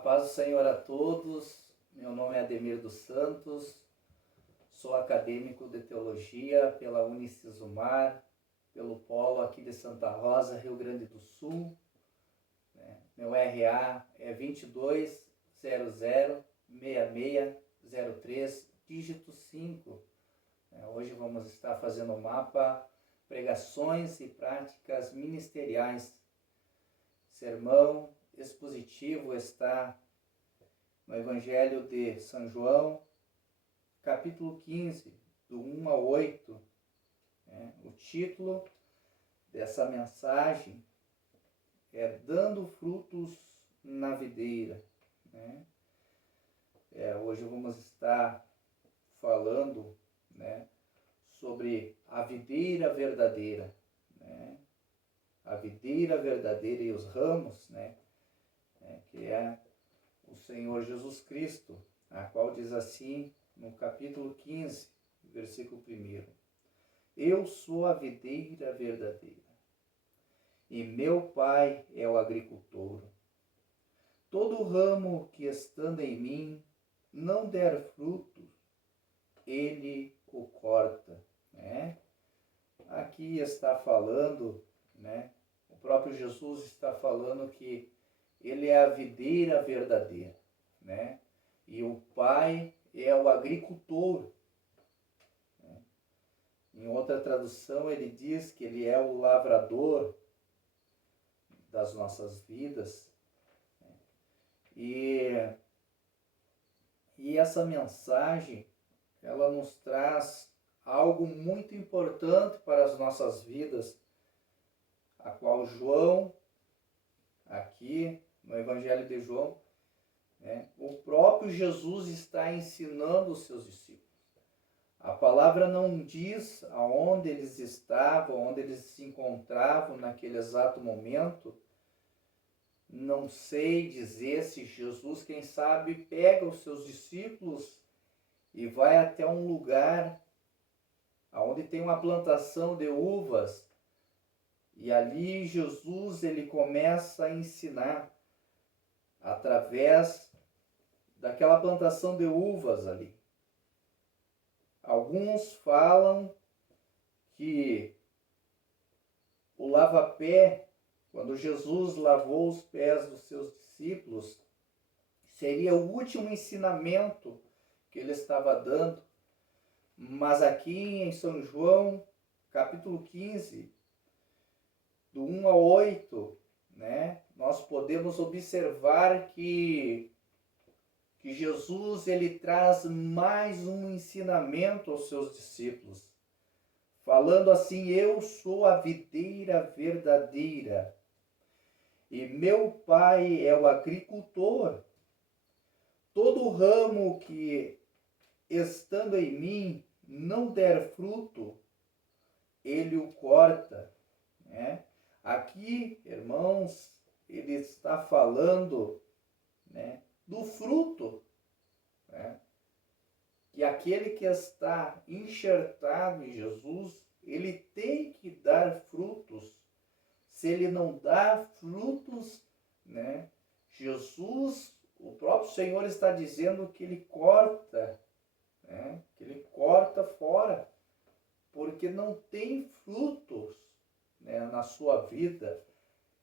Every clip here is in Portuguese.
paz do Senhor a todos. Meu nome é Ademir dos Santos, sou acadêmico de Teologia pela Unicesumar, pelo Polo aqui de Santa Rosa, Rio Grande do Sul. Meu RA é 22006603, dígito 5. Hoje vamos estar fazendo o mapa Pregações e Práticas Ministeriais. Sermão expositivo está no Evangelho de São João, capítulo 15, do 1 ao 8. O título dessa mensagem é Dando Frutos na Videira. Hoje vamos estar falando sobre a videira verdadeira. A videira verdadeira e os ramos, que é o Senhor Jesus Cristo, a qual diz assim no capítulo 15, versículo 1: Eu sou a videira verdadeira, e meu Pai é o agricultor. Todo ramo que estando em mim não der frutos, ele o corta. Aqui está falando, o próprio Jesus está falando que ele é a videira verdadeira, e o Pai é o agricultor. Em outra tradução ele diz que ele é o lavrador das nossas vidas. E essa mensagem, ela nos traz algo muito importante para as nossas vidas, a qual João, aqui no Evangelho de João, o próprio Jesus está ensinando os seus discípulos. A palavra não diz aonde eles estavam, onde eles se encontravam naquele exato momento. Não sei dizer se Jesus, quem sabe, pega os seus discípulos e vai até um lugar onde tem uma plantação de uvas. E ali Jesus ele começa a ensinar através daquela plantação de uvas ali. Alguns falam que o lava-pé, quando Jesus lavou os pés dos seus discípulos, seria o último ensinamento que ele estava dando. Mas aqui em São João, capítulo 15, do 1 ao 8, nós podemos observar que Jesus ele traz mais um ensinamento aos seus discípulos, falando assim: eu sou a videira verdadeira e meu Pai é o agricultor. Todo ramo que estando em mim não der fruto, ele o corta. Aqui, irmãos, ele está falando do fruto, que aquele que está enxertado em Jesus, ele tem que dar frutos. Se ele não dá frutos, Jesus, o próprio Senhor está dizendo que ele corta, que ele corta fora, porque não tem frutos na sua vida.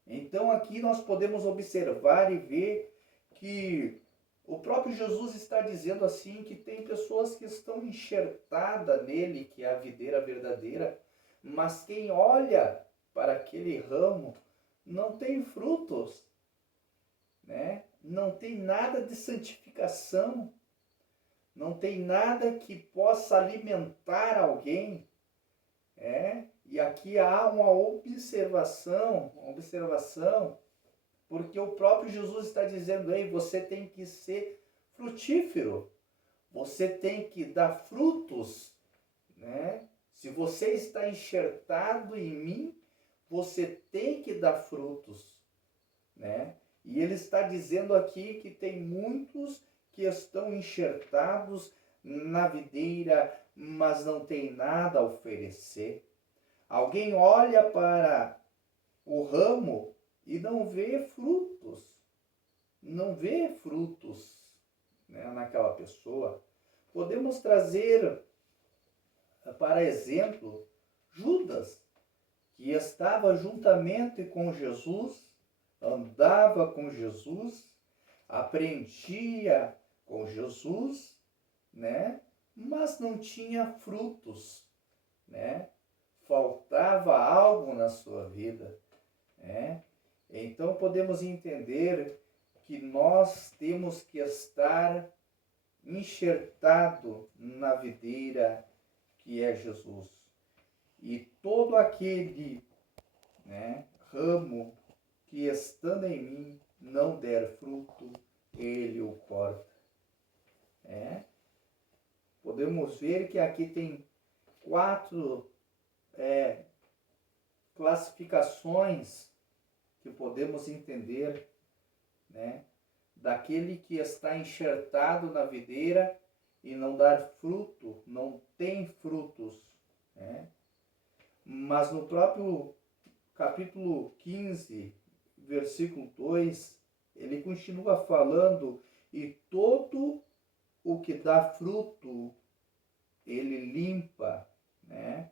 Então aqui nós podemos observar e ver que o próprio Jesus está dizendo assim, que tem pessoas que estão enxertadas nele, que é a videira verdadeira, mas quem olha para aquele ramo não tem frutos, não tem nada de santificação, não tem nada que possa alimentar alguém. E aqui há uma observação, porque o próprio Jesus está dizendo aí, você tem que ser frutífero, você tem que dar frutos, Se você está enxertado em mim, você tem que dar frutos, E ele está dizendo aqui que tem muitos que estão enxertados na videira, mas não tem nada a oferecer. Alguém olha para o ramo e não vê frutos, não vê frutos, né, naquela pessoa. Podemos trazer para exemplo Judas, que estava juntamente com Jesus, andava com Jesus, aprendia com Jesus, né? Mas não tinha frutos, né? Faltava algo na sua vida, né? Então podemos entender que nós temos que estar enxertado na videira que é Jesus. E todo aquele, né, ramo que estando em mim não der fruto, ele o corta. Podemos ver que aqui tem 4 classificações que podemos entender, né, daquele que está enxertado na videira e não dar fruto, não tem frutos, né? Mas no próprio capítulo 15, versículo 2, ele continua falando: e todo o que dá fruto, ele limpa, né?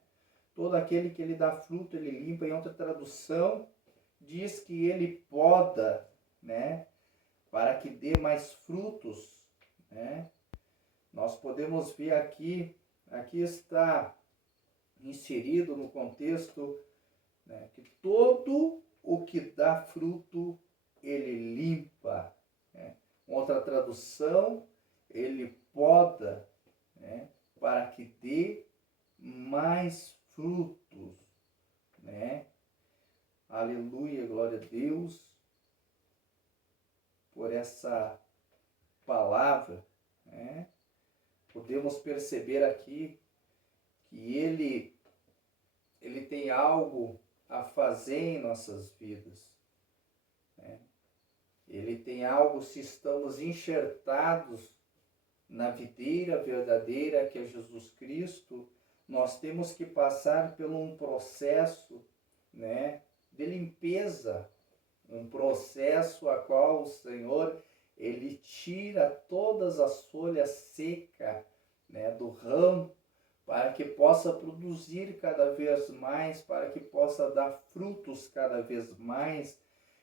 Todo aquele que ele dá fruto, ele limpa. Em outra tradução, diz que ele poda, né? Para que dê mais frutos, né? Nós podemos ver aqui está inserido no contexto, né, que todo o que dá fruto, ele limpa, né? Outra tradução, ele poda, né, para que dê mais frutos, né? Aleluia, glória a Deus por essa palavra, né? Podemos perceber aqui que ele tem algo a fazer em nossas vidas, né? Ele tem algo, se estamos enxertados na videira verdadeira que é Jesus Cristo, nós temos que passar por um processo, né, de limpeza, um processo a qual o Senhor, ele tira todas as folhas secas, né, do ramo, para que possa produzir cada vez mais, para que possa dar frutos cada vez mais.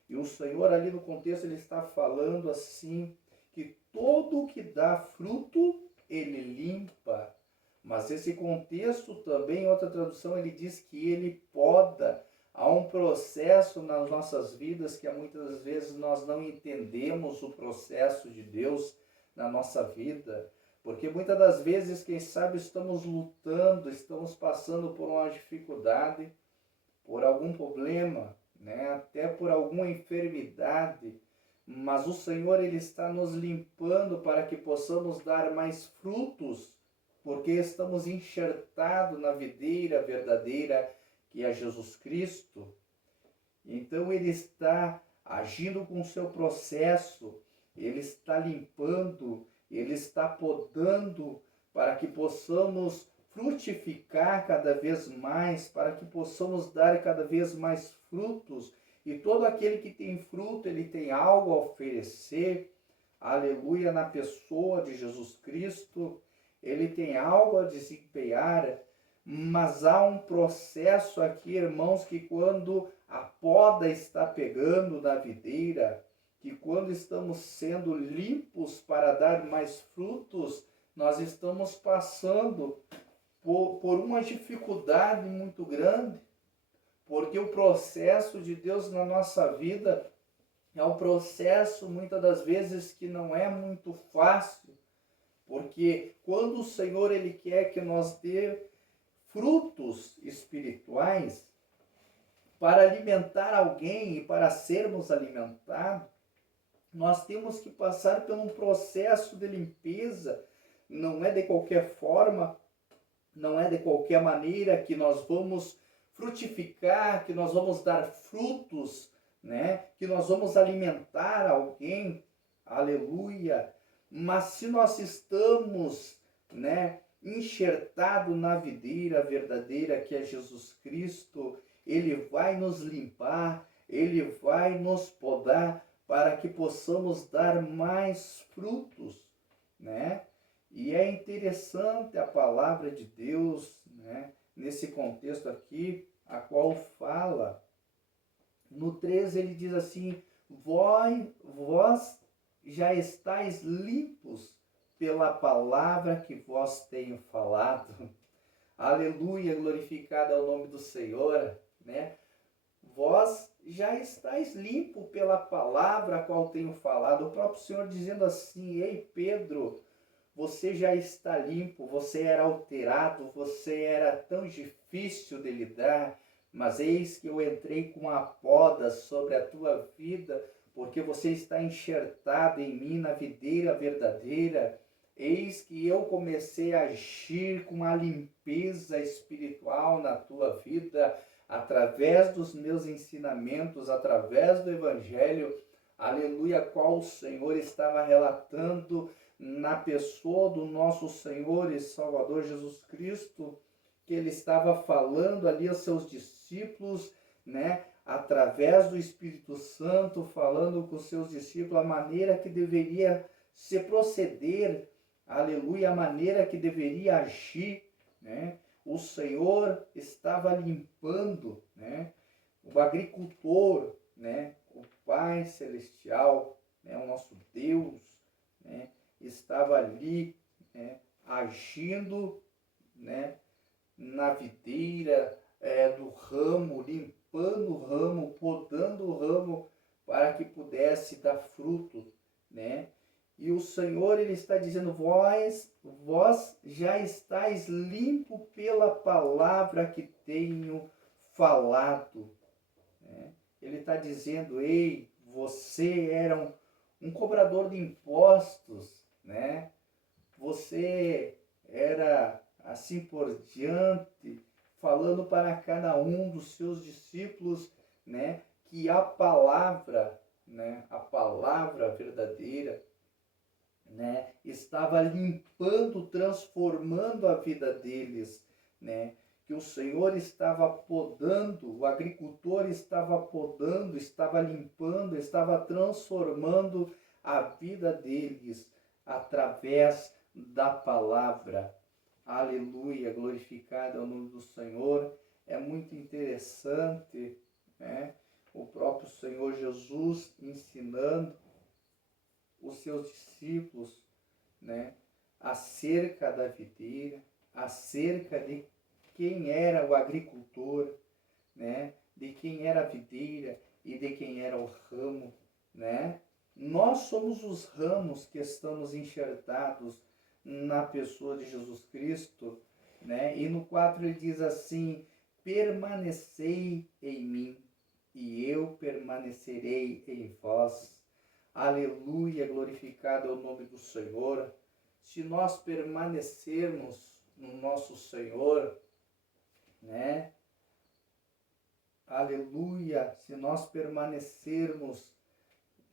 E o Senhor ali no contexto, ele está falando assim, que todo que dá fruto, ele limpa. Mas esse contexto também, em outra tradução, ele diz que ele poda. Há um processo nas nossas vidas que muitas vezes nós não entendemos o processo de Deus na nossa vida. Porque muitas das vezes, quem sabe, estamos lutando, estamos passando por uma dificuldade, por algum problema, né? Até por alguma enfermidade. Mas o Senhor, ele está nos limpando para que possamos dar mais frutos, porque estamos enxertados na videira verdadeira que é Jesus Cristo. Então ele está agindo com o seu processo, ele está limpando, ele está podando para que possamos frutificar cada vez mais, para que possamos dar cada vez mais frutos. E todo aquele que tem fruto, ele tem algo a oferecer, aleluia, na pessoa de Jesus Cristo, ele tem algo a desempenhar. Mas há um processo aqui, irmãos, que quando a poda está pegando na videira, que quando estamos sendo limpos para dar mais frutos, nós estamos passando por uma dificuldade muito grande, porque o processo de Deus na nossa vida é um processo, muitas das vezes, que não é muito fácil, porque quando o Senhor, ele quer que nós dê frutos espirituais para alimentar alguém e para sermos alimentados, nós temos que passar por um processo de limpeza. Não é de qualquer forma, não é de qualquer maneira que nós vamos frutificar, que nós vamos dar frutos, né? Que nós vamos alimentar alguém, aleluia. Mas se nós estamos, né, enxertado na videira verdadeira que é Jesus Cristo, ele vai nos limpar, ele vai nos podar para que possamos dar mais frutos, né? E é interessante a palavra de Deus, né, nesse contexto aqui, a qual fala, no 13 ele diz assim, vós já estáis limpos pela palavra que vós tenho falado. Aleluia, glorificado é o nome do Senhor, né? Vós já estáis limpo pela palavra a qual tenho falado. O próprio Senhor dizendo assim, ei Pedro, você já está limpo, você era alterado, você era tão difícil de lidar, mas eis que eu entrei com a poda sobre a tua vida, porque você está enxertado em mim na videira verdadeira. Eis que eu comecei a agir com a limpeza espiritual na tua vida, através dos meus ensinamentos, através do Evangelho, aleluia, qual o Senhor estava relatando na pessoa do nosso Senhor e Salvador Jesus Cristo, que ele estava falando ali aos seus discípulos, né, através do Espírito Santo, falando com os seus discípulos a maneira que deveria se proceder, aleluia, a maneira que deveria agir, né? O Senhor estava limpando, né? O agricultor, né? O Pai Celestial, né? O nosso Deus, né? Estava ali, né? Agindo, né? Na videira do ramo, limpando o ramo, podando o ramo para que pudesse dar fruto, né? E o Senhor, ele está dizendo, vós já estáis limpo pela palavra que tenho falado, né? Ele está dizendo, ei, você era um cobrador de impostos, né? Você era assim por diante, falando para cada um dos seus discípulos, né, que a palavra, né, a palavra verdadeira, né, estava limpando, transformando a vida deles, né, que o Senhor estava podando, o agricultor estava podando, estava limpando, estava transformando a vida deles através da palavra. Aleluia, glorificado é o nome do Senhor. É muito interessante, né, o próprio Senhor Jesus ensinando os seus discípulos, né, acerca da videira, acerca de quem era o agricultor, né, de quem era a videira e de quem era o ramo, né? Nós somos os ramos que estamos enxertados na pessoa de Jesus Cristo, né? E no 4 ele diz assim, permanecei em mim e eu permanecerei em vós. Aleluia, glorificado é o nome do Senhor. Se nós permanecermos no nosso Senhor, né? Aleluia, se nós permanecermos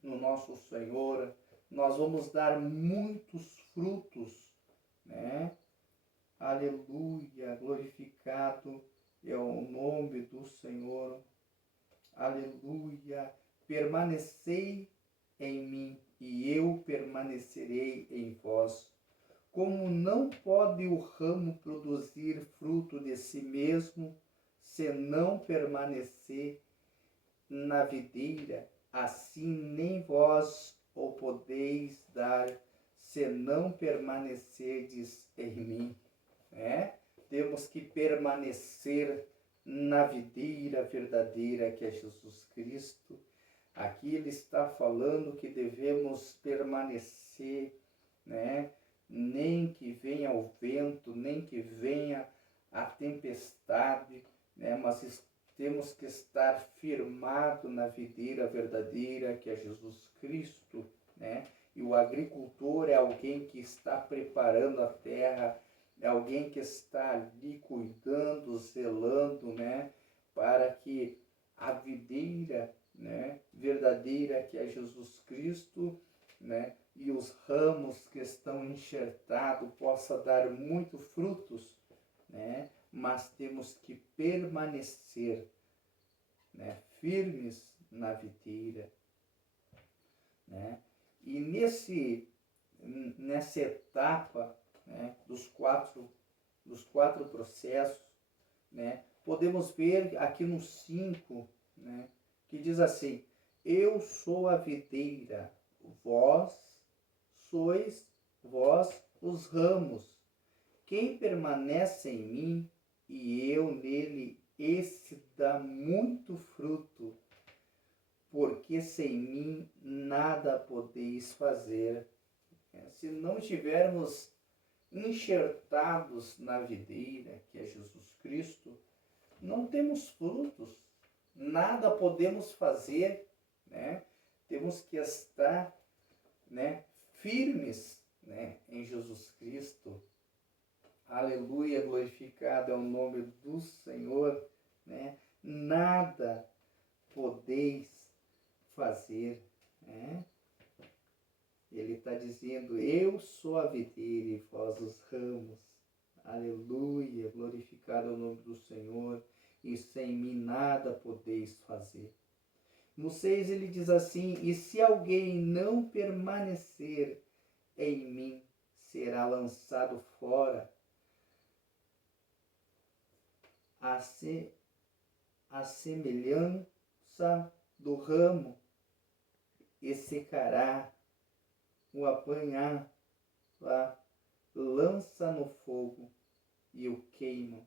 no nosso Senhor, nós vamos dar muitos frutos, né? Aleluia, glorificado é o nome do Senhor. Aleluia, permanecei em mim e eu permanecerei em vós. Como não pode o ramo produzir fruto de si mesmo, se não permanecer na videira, assim nem vós o podeis dar, se não permanecerdes em mim. Né? Temos que permanecer na videira verdadeira que é Jesus Cristo. Aqui ele está falando que devemos permanecer, né? Nem que venha o vento, nem que venha a tempestade, né? Mas temos que estar firmado na videira verdadeira que é Jesus Cristo, né? E o agricultor é alguém que está preparando a terra, é alguém que está ali cuidando, zelando, né? Para que a videira, né, verdadeira que é Jesus Cristo, né, e os ramos que estão enxertados possa dar muito frutos, né, mas temos que permanecer, né, firmes na videira. né? E nessa etapa, né, dos quatro processos, né, podemos ver aqui no 5, né, que diz assim: eu sou a videira, vós sois os ramos. Quem permanece em mim e eu nele, esse dá muito fruto, porque sem mim nada podeis fazer. Se não estivermos enxertados na videira, que é Jesus Cristo, não temos frutos, nada podemos fazer, né? Temos que estar, né, firmes, né, em Jesus Cristo. Aleluia, glorificado é o nome do Senhor, né? Nada podeis fazer, né? Ele está dizendo: eu sou a videira e vós os ramos. Aleluia, glorificado é o nome do Senhor, e sem mim nada podeis fazer. No 6 ele diz assim: e se alguém não permanecer em mim, será lançado fora a semelhança do ramo, e secará, o apanhar, lança no fogo e o queima.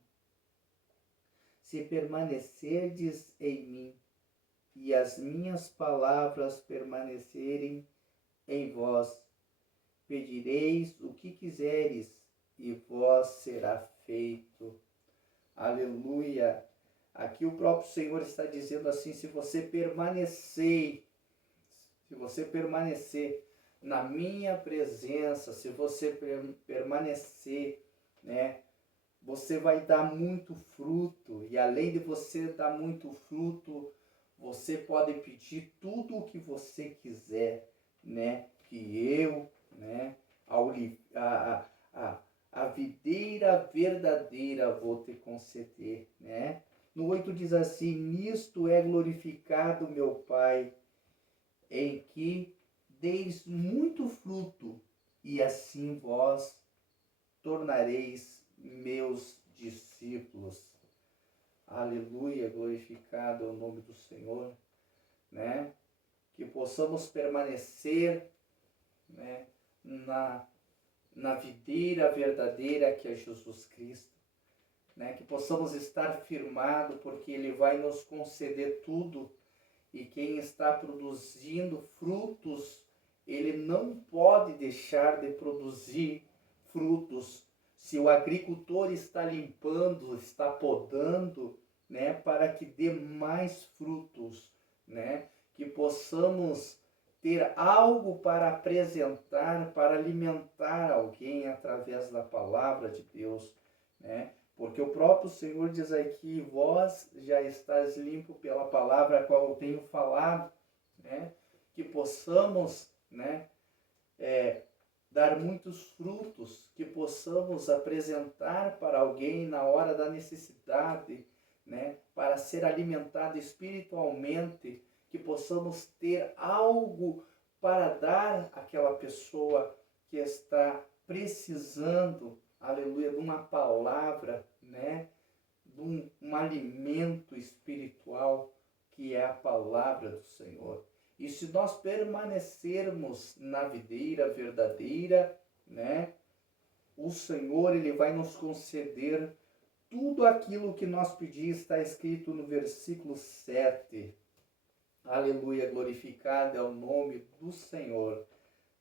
Se permanecerdes em mim e as minhas palavras permanecerem em vós, pedireis o que quiseres e vós será feito. Aleluia! Aqui o próprio Senhor está dizendo assim: se você permanecer na minha presença, se você permanecer, né, você vai dar muito fruto. E além de você dar muito fruto, você pode pedir tudo o que você quiser, né, que eu, né, a videira verdadeira vou te conceder, né. No 8 diz assim: nisto é glorificado meu Pai, em que deis muito fruto, e assim vós tornareis meus discípulos. Aleluia, glorificado é o nome do Senhor, né? Que possamos permanecer, né, na videira verdadeira que é Jesus Cristo, né? Que possamos estar firmados, porque Ele vai nos conceder tudo. E quem está produzindo frutos, ele não pode deixar de produzir frutos. Se o agricultor está limpando, está podando, né, para que dê mais frutos, né, que possamos ter algo para apresentar, para alimentar alguém através da palavra de Deus, né? Porque o próprio Senhor diz aqui: vós já estáis limpo pela palavra a qual eu tenho falado, né? Que possamos, né, dar muitos frutos, que possamos apresentar para alguém na hora da necessidade, né, para ser alimentado espiritualmente, que possamos ter algo para dar àquela pessoa que está precisando, aleluia, de uma palavra, né, de um alimento espiritual, que é a palavra do Senhor. E se nós permanecermos na videira verdadeira, né, o Senhor, ele vai nos conceder tudo aquilo que nós pedimos. Está escrito no versículo 7. Aleluia, glorificado é o nome do Senhor.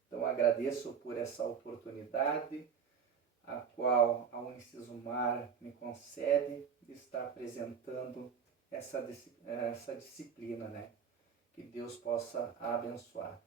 Então agradeço por essa oportunidade, a qual a Unicesumar me concede de estar apresentando essa disciplina, né? Que Deus possa abençoar.